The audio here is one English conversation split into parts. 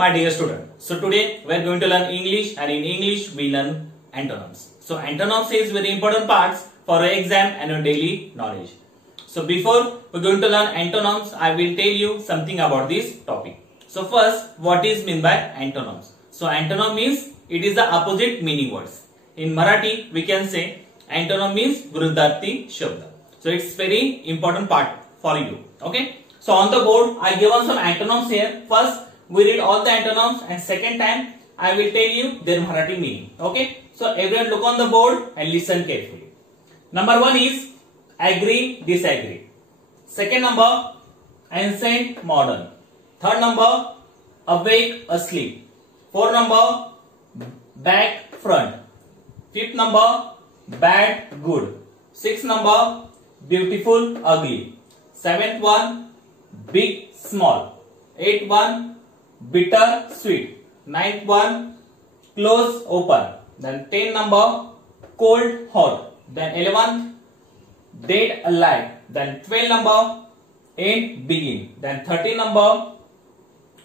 my dear student. So today we are going to learn English, and in English we learn antonyms. So antonyms is very important parts for your exam and your daily knowledge. So before we are going to learn antonyms, I will tell you something about this topic. So first, what is meant by antonyms? So antonym means it is the opposite meaning words. In Marathi we can say antonym means विरुद्धार्थी शब्द. So it's very important part for you. Okay. So on the board I given some antonyms here. First we read all the antonyms, and second time I will tell you their Marathi meaning. Okay. So everyone look on the board and listen carefully. Number 1 is agree, disagree. Second number, ancient, modern. Third number, awake, asleep. Fourth number, back, front. Fifth number, bad, good. Sixth number, beautiful, ugly. Seventh one, big, small. Eighth one, bitter, sweet. Ninth one, close, open. Then 10th number, cold, hot. Then 11th, dead, alive. Then 12th number, end, begin. Then 13th number,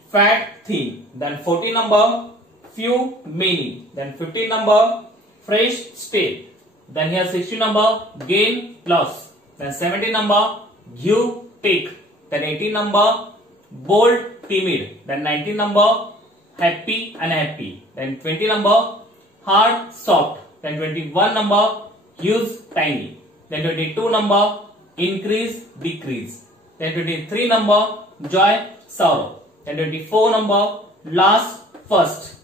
fat, thin. Then 14th number, few, many. Then 15th number, fresh, stale. Then here 16th number, gain, loss. Then 17th number, give, take. Then 18th number, bold, timid. Then 19th number, happy, unhappy. Then 20 number, hard, soft. Then 21 number, use, tiny. Then 22 number, increase, decrease. Then 23 number, joy, sorrow. Then 24 number, last, first.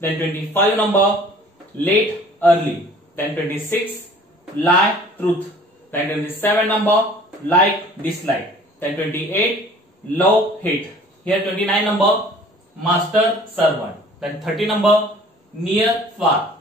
Then 25 number, late, early. Then 26, lie, truth. Then 27 number, like, dislike. Then 28, love, hate. Here 29 number, master, servant. Then 30 number, near, far.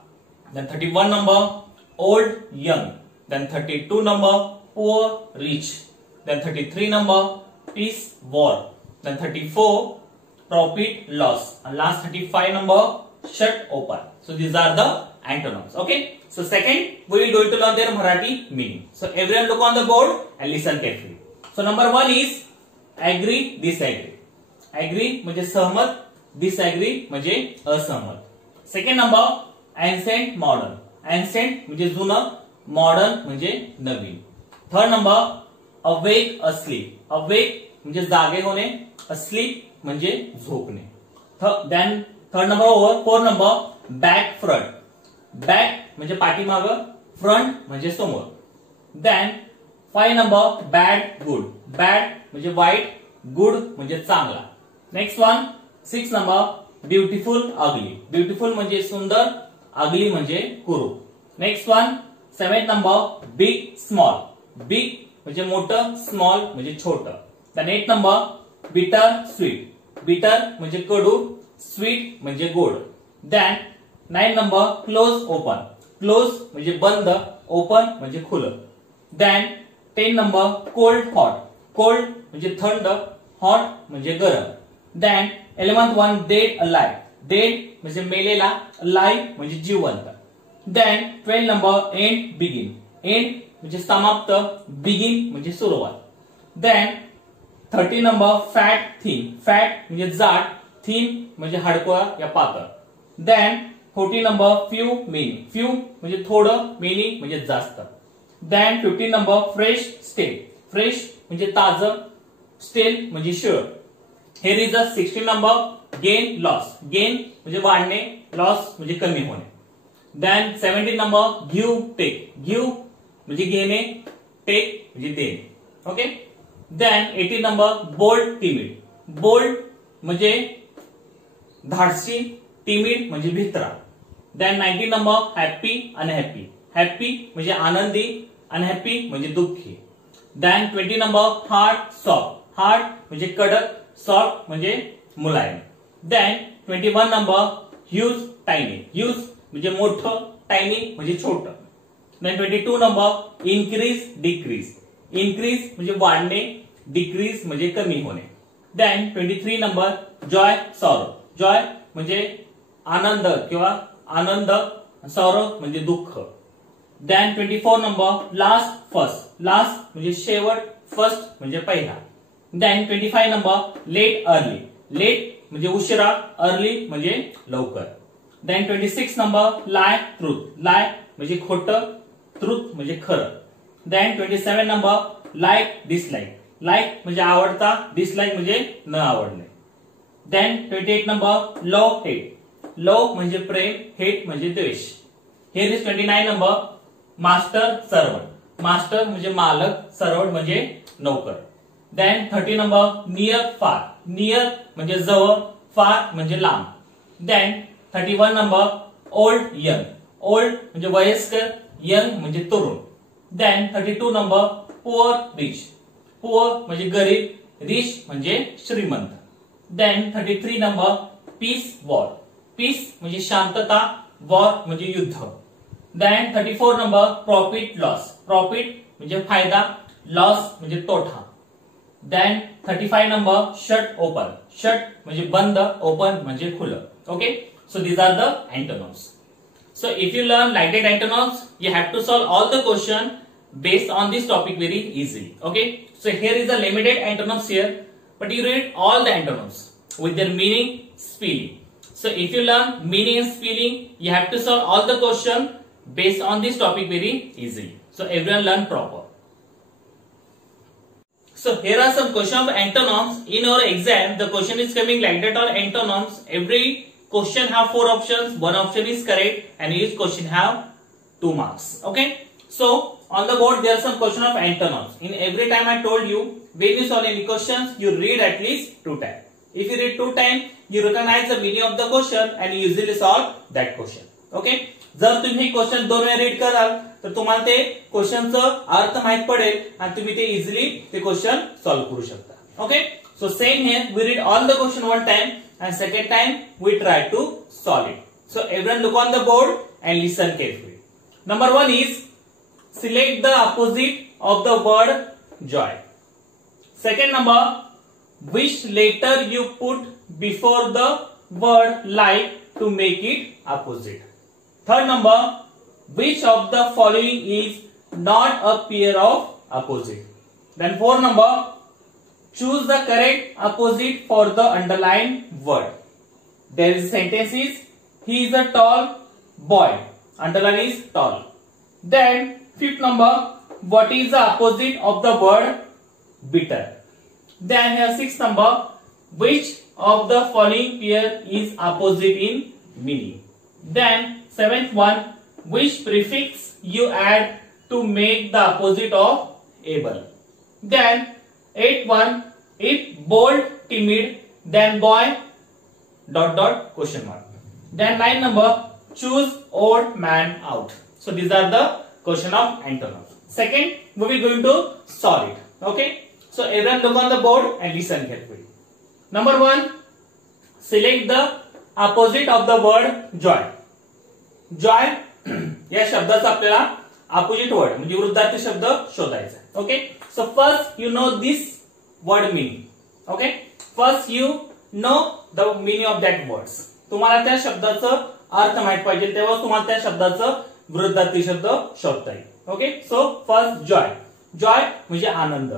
Then 31 number, old, young. Then 32 number, poor, rich. Then 33 number, peace, war. Then 34, profit, loss. And last 35 number, shut, open. So these are the antonyms. Okay. So second, we will going to learn their Marathi meaning. So everyone look on the board and listen carefully. So number 1 is agree, disagree. Agree म्हणजे सहमत, disagree म्हणजे असहमत. Second number, ancient, modern. Ancient म्हणजे जुनं, modern म्हणजे नवीन. Third number, awake, asleep. Awake म्हणजे जागे होणे, asleep म्हणजे झोपणे. Then third number over. Fourth number, back, front. Back म्हणजे पाठीमाग, front म्हणजे समोर. Then 5 number, bad, good. Bad म्हणजे वाईट, good म्हणजे चांगला. Next one, 6 number, beautiful, ugly. Beautiful म्हणजे सुंदर, ugly म्हणजे कुरूप. Next one, 7th number, big, small. Big म्हणजे मोठं, small म्हणजे छोटं. Then 8th number, bitter, sweet. Bitter म्हणजे कडू, sweet म्हणजे गोड. Then 9th number, close, open. Close म्हणजे बंद, open म्हणजे खुलं. Then 10th number, cold, hot. Cold म्हणजे थंड, hot म्हणजे गरम. Then 11th one, dead, alive. Dead म्हणजे मेलेला, alive म्हणजे जिवंत. Then 12 number, end, begin. End म्हणजे समाप्त, begin म्हणजे सुरुवात. Then 13 number, fat, thin. Fat म्हणजे जाड, thin म्हणजे हाडकुळा या पातळ. Then 14 number, few, many. Few म्हणजे थोडं, many म्हणजे जास्त. Then 15 number, fresh, stale. Fresh म्हणजे ताजं, stale म्हणजे शिळ. Here is the 16 number, gain, loss. Gain म्हणजे वाढणे, loss म्हणजे कमी होणे. Then 17 number, give, take. Give म्हणजे घेणे, take म्हणजे देणे. Okay. Then 18 number, bold, timid. Bold म्हणजे धाडसी, timid म्हणजे भित्रा. Then 19 number, happy, unhappy. Happy म्हणजे आनंदी, unhappy म्हणजे दुःखी. Then 20 number, hard, soft. Hard म्हणजे कडक, soft म्हणजे मुलायम. Then 21 number, huge, tiny. Huge म्हणजे मोठं, tiny म्हणजे छोटं. Then 22 number, increase, decrease. Increase म्हणजे वाढणे, decrease म्हणजे कमी होणे. Then 23 number, joy, sorrow. Joy म्हणजे आनंद किंवा आनंद, sorrow म्हणजे दुःख. Then 24 number, last, first. Last म्हणजे शेवट, first म्हणजे पहिला. Then 25 number, late, early. Late म्हणजे उशिरा, अर्ली म्हणजे लवकर. Then 26 number lie truth. Lie म्हणजे खोटं, ट्रूथ म्हणजे खरं. Then 27 number like dislike. Like म्हणजे आवडता, डिसलाईक म्हणजे न आवडणे. Then 28 number love hate. Love म्हणजे प्रेम, हेट म्हणजे द्वेष. Here is 29 number master servant. Master म्हणजे मालक, सर्वंट म्हणजे नौकर. Then 30 number near far. Near म्हणजे जवळ, फार म्हणजे लांब. Then 31 number old young. Old म्हणजे वयस्कर, यंग म्हणजे तरुण. Then 32 number poor rich. Poor म्हणजे गरीब, रिच म्हणजे श्रीमंत. Then 33 number peace war. Peace म्हणजे शांतता, वॉर म्हणजे युद्ध. Then 34 number profit loss. Profit म्हणजे फायदा, लॉस म्हणजे तोटा. Then 35 number shut open. Shut म्हणजे बंद, ओपन म्हणजे खुलं. Okay, so these are the antonyms. So if you learn like that antonyms, you have to solve all the question based on this topic very easily. Okay, so here is the limited antonyms here, but you read all the antonyms with their meaning, spelling. So if you learn meaning and spelling, you have to solve all the question based on this topic very easily. So everyone learn proper. So here are some question of antonyms. In our exam, the question is coming like that all antonyms. Every question have 4 options. One option is correct, and each question have 2 marks. Okay. So on the board there are some question of antonyms. In every time I told you, when you solve any questions, you read at least 2 times. If you read 2 times, you recognize the meaning of the question and you usually solve that question. Okay. जर तुम्ही question 2 वेळा read कराल तर तुम्हाला ते क्वेश्चनचा अर्थ माहित पडेल आणि तुम्ही ते इझिली ते क्वेश्चन सॉल्व्ह करू शकता. Okay, so same here we read all the question 1 time and second time we try to solve it. So everyone look on the board and listen carefully. Number 1 is select the opposite of the word joy. Second number, which letter you put before the word like to make it opposite. Third number, which of the following is not a pair of opposite. Then 4 number, choose the correct opposite for the underlined word. There is a sentence is, he is a tall boy. Underline is tall. Then 5th number, what is the opposite of the word bitter. Then here 6th number, which of the following pair is opposite in meaning. Then 7th one, which prefix you add to make the opposite of able. Then 8th one, if bold, timid, then boy ... question mark. Then 9th number, choose old man out. So these are the question of antonyms. Second, we will going to solve it. Okay, so everyone look on the board and listen carefully. Number 1, select the opposite of the word joy. Joy या शब्दाचा आपल्याला opposite word म्हणजे विरुद्धार्थी शब्द शोधायचा आहे. Okay, so first you know this word meaning. Okay, first you know the meaning of that words. तुम्हाला त्या शब्दाचं अर्थ माहित पाहिजे, तेव्हा तुम्हाला त्या शब्दाचं विरुद्धार्थी शब्द शोधता येईल. Okay, so first Joy. Joy म्हणजे आनंद.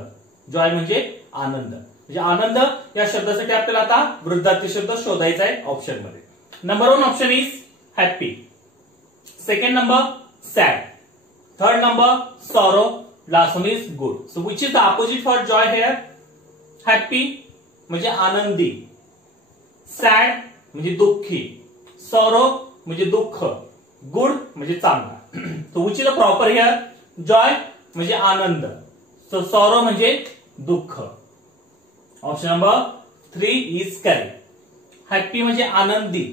जॉय म्हणजे आनंद. म्हणजे आनंद या शब्दासाठी आपल्याला आता विरुद्धार्थी शब्द शोधायचा आहे ऑप्शन मध्ये. Number 1 option is happy. Second number, sad. Third number, sorrow. Last one is good. So which is the opposite for joy here? Happy म्हणजे आनंदी, sad म्हणजे दुःखी, sorrow म्हणजे दुःख, good म्हणजे चांगला. So which is the proper here? Joy म्हणजे आनंद, so sorrow म्हणजे दुःख. Option number 3 is correct. Happy म्हणजे आनंदी,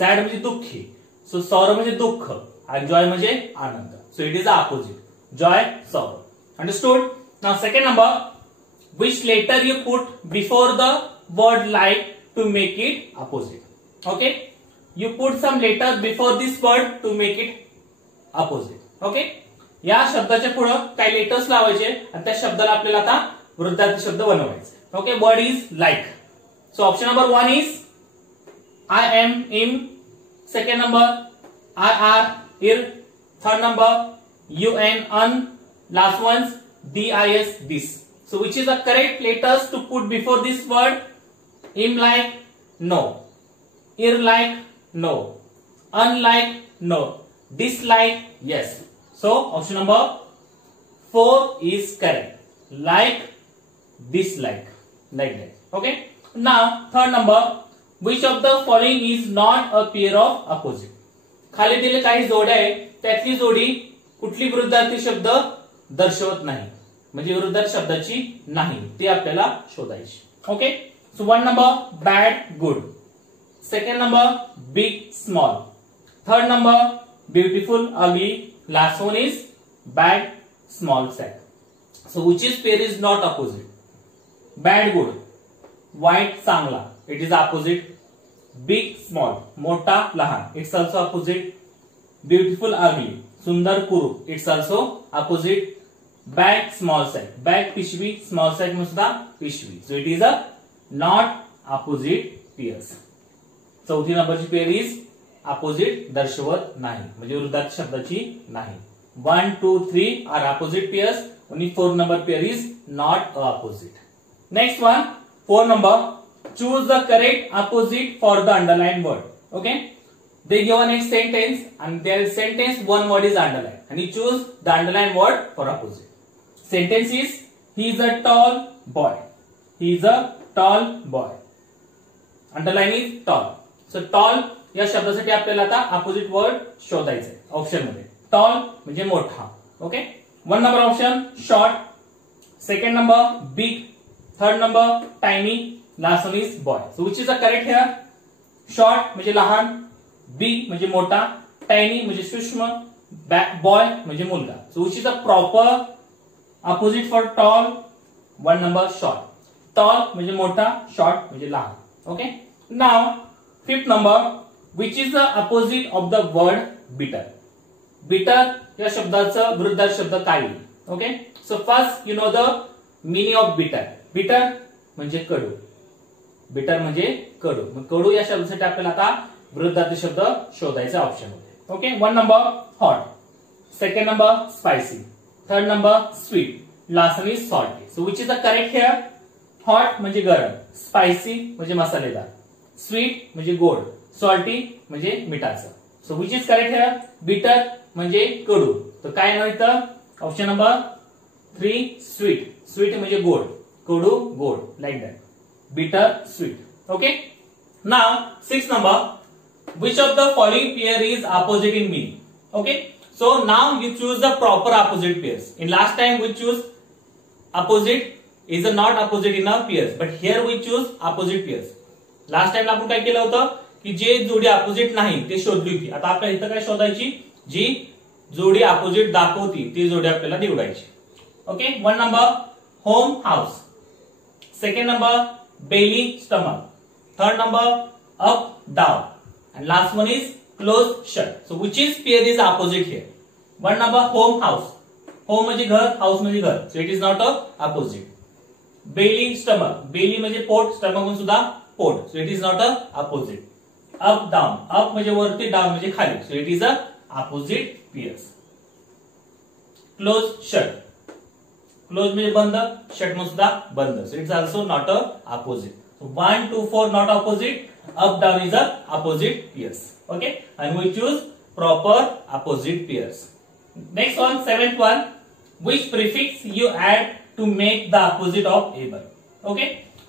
sad म्हणजे दुःखी, so sorrow म्हणजे दुःख आणि joy म्हणजे आनंद. So it is the opposite. Joy, sorrow. Understood? Now second number, which letter you put before the word like to make it opposite. Okay? You put some letter before this word to make it opposite. Okay? या शब्दाच्या पुढे काही letters लावायचे आणि त्या शब्दाला आपल्याला आता विरुद्धार्थी शब्द बनवायचे. Okay? Word is like. So option number 1 is I am in. Second number, I are ir. Third number, un un. Last one's dis this. So which is the correct letters to put before this word? Im like, no. Like, no. Unlike, no. Dislike, yes. So option number 4 is correct. Like, dislike, like that. Okay. Now third number, which of the following is not a pair of opposite? खाली दिले काही जोड्या आहे, त्यातली जोडी कुठली विरुद्धार्थी शब्द दर्शवत नाही, म्हणजे विरुद्धार्थी शब्दाची नाही, ते आपल्याला शोधायची. Okay. So 1 number bad good, second number big small, third number beautiful ugly, last one is bad small sad. So which is pair is not opposite? Bad good, white चांगला, it is opposite. Big small, मोठा लहान, it's also opposite. Beautiful ugly, सुंदर कुरूप, it's also opposite. Bag small sad, bag पिशवी, small sad मध्ये सुद्धा पिशवी. So it is a not opposite pairs. चौथी नंबरची पेयर इज अपोजिट दर्शवत नाही, म्हणजे विरुद्धार्थी शब्दाची नाही. 1, 2, 3 are opposite pairs, only 4 number pair is not opposite. Next one, 4 number, choose the correct opposite for the underlined word. Okay, they give a next sentence and their sentence one word is underlined and you choose the underlined word for opposite. Sentence is, he is a tall boy. He is a tall boy. Underline is tall. So tall या शब्दासाठी आपल्याला आता opposite word शोधायचं आहे option मध्ये. Toll म्हणजे मोठा. Okay. 1 number option short, second number big, third number tiny, last one is boy. So which is the correct here? Short म्हणजे लहान, बिग म्हणजे मोठा, टायनी म्हणजे सूक्ष्म, बॉय म्हणजे मुलगा. So which is the proper opposite for tall? 1 number short. Tall म्हणजे मोठा, शॉर्ट म्हणजे लहान. Okay. Now 5th number, which is the opposite of the word bitter? Bitter या शब्दाचा विरुद्धार्थी शब्द काय आहे? Okay. So first you know the meaning of bitter. Bitter म्हणजे कडू. बिटर म्हणजे कडू. मग कडू या शब्दासाठी आपल्याला आता विरुद्धार्थी शब्द शोधायचा ऑप्शन मध्ये. Okay. 1 number hot, second number spicy, third number sweet, last one is salty. So which is the correct here? Hot म्हणजे गरम, स्पायसी म्हणजे मसालेदार, स्वीट म्हणजे गोड, सॉल्टी म्हणजे मिठाचं. So which is correct here? Bitter म्हणजे कडू. तर काय नाव इथं? Option number 3 sweet. स्वीट म्हणजे गोड, कडू गोड, like that. Bitter sweet. Okay. Now 6th number, which of the following pair is opposite in meaning? Okay. So now you choose the proper opposite pairs. In last time we choose opposite is not opposite in our pairs, but here we choose opposite pairs. Last time आपण काय केलं होतं की जे जोडी opposite नाही ते शोधली होती. आता आपल्याला इथं काय शोधायची? जी जोडी अपोजिट दाखवती ती जोडी आपल्याला निवडायची. Okay. 1 number home house, second number belly stomach, third number up down and last one is close shut. So which is pair is opposite here? 1 number home house. Home म्हणजे घर, house म्हणजे घर. So it is not a opposite. Belly stomach. Belly म्हणजे pot, stomach म्हणजे सुद्धा pot. So it is not a opposite. Up down. Up म्हणजे वरती, down म्हणजे खाली. So it is a opposite pairs. Close shut. Close म्हणजे बंद, shut म्हणजे सुद्धा बंद. So it is also not a opposite. So 1, 2, 4 not opposite. Up down is a opposite pairs. Okay, and we choose proper opposite pairs. Next one, 7th one, which prefix you add to make the opposite of able? Okay,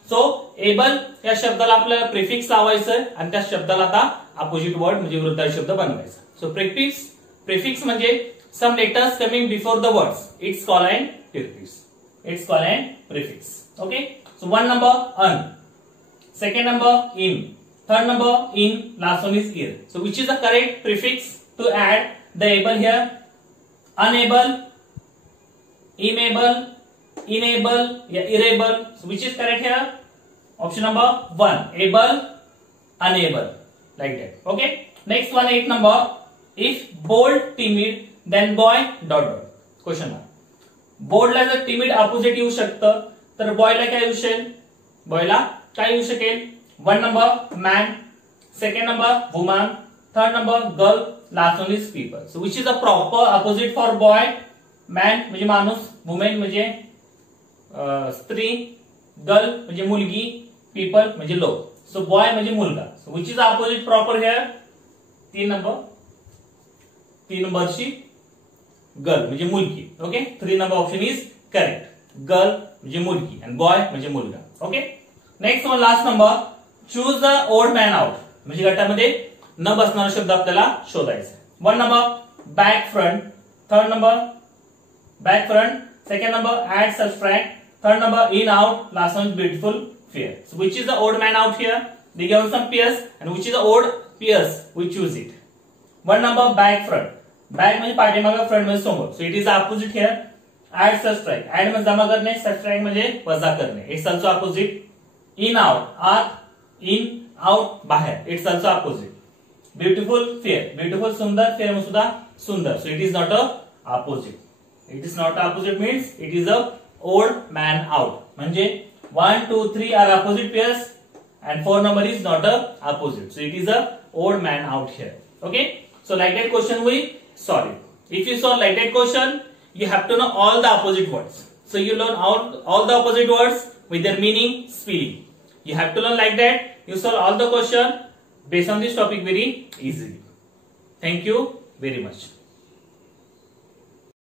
so able या शब्दाला आपल्याला prefix लावायचं आणि त्या शब्दाला आता opposite word म्हणजे विरुद्धार्थी शब्द बनवायचा. सो प्रिफिक्स म्हणजे some letters coming before the words. It's called an prefix. It's called an prefix. Okay, so 1 number un, second number in, third number in, last one is ir. So which is the correct prefix to add the able here? Unable, imable, enable, irable. So which is correct here? Option number 1, able, unable, like that. Okay. Next one, 8 number. If bold, timid, then boy dot dot. Question mark. Bold ला जर timid opposite येऊ शकतं तर boy ला काय येऊ शकेल? Boy ला काय येऊ शकेल? 1 number man, second number woman, third number girl, last one is people. So which is the proper opposite for boy? Man म्हणजे माणूस, woman म्हणजे स्त्री, girl म्हणजे मुलगी, people म्हणजे लोक. सो बॉय म्हणजे मुलगा. So which is opposite proper here? 3 नंबरची गर्ल म्हणजे मुलगी. Okay, 3 number option is correct. Girl म्हणजे मुलगी आणि बॉय म्हणजे मुलगा. Okay, next one last number, choose the old man out. म्हणजे गटामध्ये न बसणारा शब्द आपल्याला शोधायचा. 1 number back front, 3rd number back front, 2nd number add subtract, 3rd number in out, last one is beautiful fair. So which is the odd man out here? They given some pairs and which is the odd pairs? We choose it. 1 number back front. Back म्हणजे पाठीमागे, front म्हणजे समोर. So it is the opposite here. Add subtract. Add म्हणजे जमा करणे, subtract म्हणजे वजा करणे. It's also opposite. In out, आत, in out बाहेर. It's also opposite. Beautiful fair. Beautiful सुंदर, fair म्हणजे सुद्धा सुंदर. So it is not a opposite. It is not opposite means it is a old man out. म्हणजे 1, 2, 3 are opposite pairs and 4 number is not a opposite. So it is a old man out here. Okay. So like that question we solve it. If you solve like that question, you have to know all the opposite words. So you learn all the opposite words with their meaning, spelling. You have to learn like that. You solve all the question based on this topic very easily. Thank you very much.